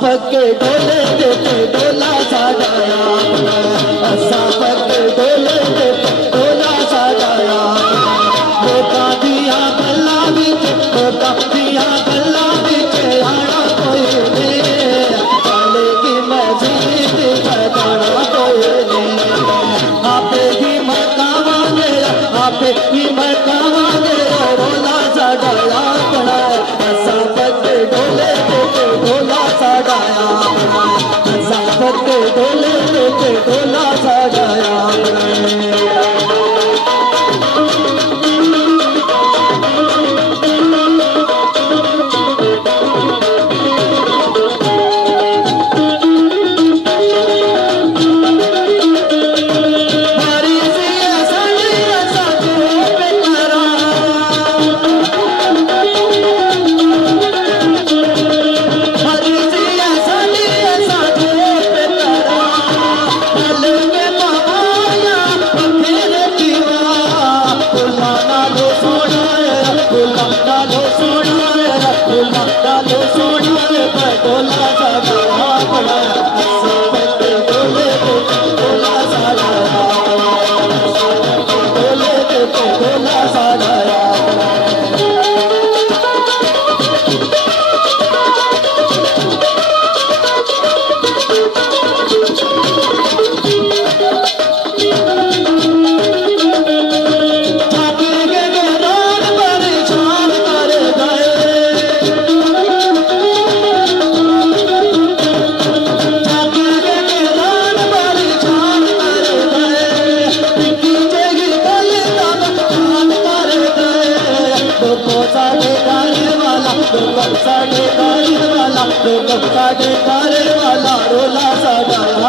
पक्के डोले देते डोला साजाया असा पक्के डोले देते डोला साजाया लोका दिया गल्ला विच लोका दिया गल्ला विच आना कोई नहीं काले की मस्जिद सजाना कोई नहीं आपे ही मकावांगे आपे ही मकावांगे रोला साजाया बड़ा असा पक्के डोले देते डोला साजाया असा पक्के डोले देते डोला साजाया साढ़े वाला रोला साड़ा